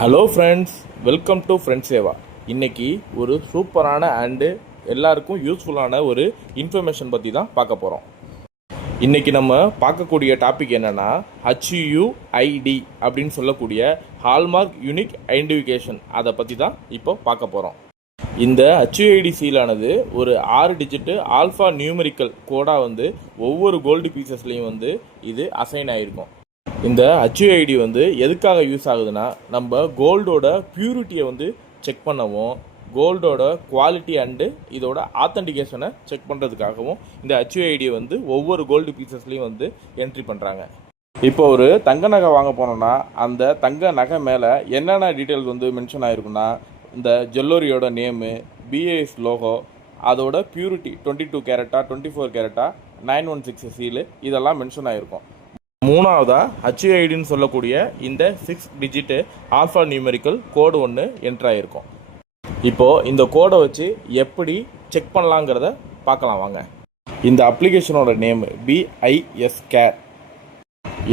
Hello friends, welcome to friends Seva. இன்றைக்கி ஒரு சூப்பரான அண்டு எல்லாருக்கும் யூஸ்ஃபுல்லான ஒரு இன்ஃபர்மேஷன் பற்றி தான் பார்க்க போகிறோம். இன்றைக்கி நம்ம பார்க்கக்கூடிய டாபிக் என்னென்னா HUID அப்படின்னு சொல்லக்கூடிய ஹால்மார்க் யூனிக் ஐடென்டிஃபிகேஷன். அதை பற்றி தான் இப்போ பார்க்க போகிறோம். இந்த HUID சீலானது ஒரு 6 டிஜிட்டு ஆல்ஃபா நியூமெரிக்கல் கோடாக ஒவ்வொரு கோல்டு பீசஸ்லேயும் இது அசைன் ஆகிருக்கும். இந்த HUID எதுக்காக யூஸ் ஆகுதுன்னா, நம்ம கோல்டோட பியூரிட்டியை செக் பண்ணவும், கோல்டோட குவாலிட்டி அண்டு இதோட ஆத்தன்டிகேஷனை செக் பண்ணுறதுக்காகவும் இந்த HUID ஒவ்வொரு கோல்டு பீசஸ்லேயும் என்ட்ரி பண்ணுறாங்க. இப்போ ஒரு தங்க நகை வாங்க போனோம்னா அந்த தங்க நகை மேலே என்னென்ன டீட்டெயில்ஸ் மென்ஷன் ஆகிருக்குன்னா, இந்த ஜுவல்லரியோட நேமு, BIS லோகோ, அதோட பியூரிட்டி 22 கேரட்டா 24 கேரட்டா 916 சீலு, இதெல்லாம் மென்ஷன் ஆகிருக்கும். மூணாவதாக HUIDன்னு சொல்லக்கூடிய இந்த 6 டிஜிட்டு ஆல்ஃபா நியூமெரிக்கல் கோடு ஒன்று என்ட்ராயிருக்கும். இப்போது இந்த கோடை வச்சு எப்படி செக் பண்ணலாங்கிறத பார்க்கலாம் வாங்க. இந்த அப்ளிகேஷனோட நேம் BIS கேர்.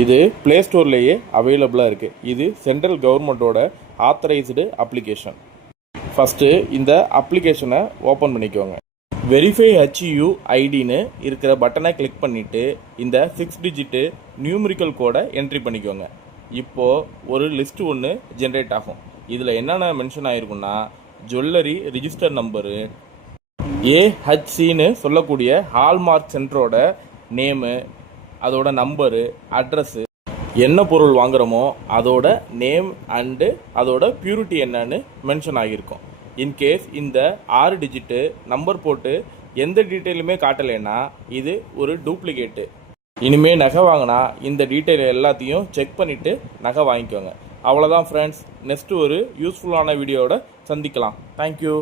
இது ப்ளே ஸ்டோர்லேயே அவைலபிளாக இருக்குது. இது சென்ட்ரல் கவர்மெண்ட்டோட ஆத்தரைஸ்டு அப்ளிகேஷன். ஃபஸ்ட்டு இந்த அப்ளிகேஷனை ஓப்பன் பண்ணிக்கோங்க. வெரிஃபை HUIDன்னு இருக்கிற பட்டனை கிளிக் பண்ணிவிட்டு இந்த 6 டிஜிட்டு நியூமெரிக்கல் கோடை என்ட்ரி பண்ணிக்கோங்க. இப்போது ஒரு லிஸ்ட்டு ஒன்று ஜென்ரேட் ஆகும். இதில் என்னென்ன மென்ஷன் ஆகிருக்குன்னா, ஜுவல்லரி ரிஜிஸ்டர் நம்பரு, AHCன்னு சொல்லக்கூடிய ஹால்மார்க் சென்டரோட நேமு, அதோட நம்பரு, அட்ரஸ்ஸு, என்ன பொருள் வாங்குகிறோமோ அதோட நேம் அண்டு அதோட பியூரிட்டி என்னன்னு மென்ஷன் ஆகியிருக்கும். இன்கேஸ் இந்த 6 டிஜிட்டு நம்பர் போட்டு எந்த டீட்டெயிலுமே காட்டலைன்னா இது ஒரு டூப்ளிகேட்டு. இனிமேல் நகை வாங்கினா இந்த டீட்டெயில் எல்லாத்தையும் செக் பண்ணிவிட்டு நகை வாங்கிக்கோங்க. அவ்வளோதான் ஃப்ரெண்ட்ஸ். நெக்ஸ்ட்டு ஒரு யூஸ்ஃபுல்லான வீடியோவோட சந்திக்கலாம். தேங்க்யூ.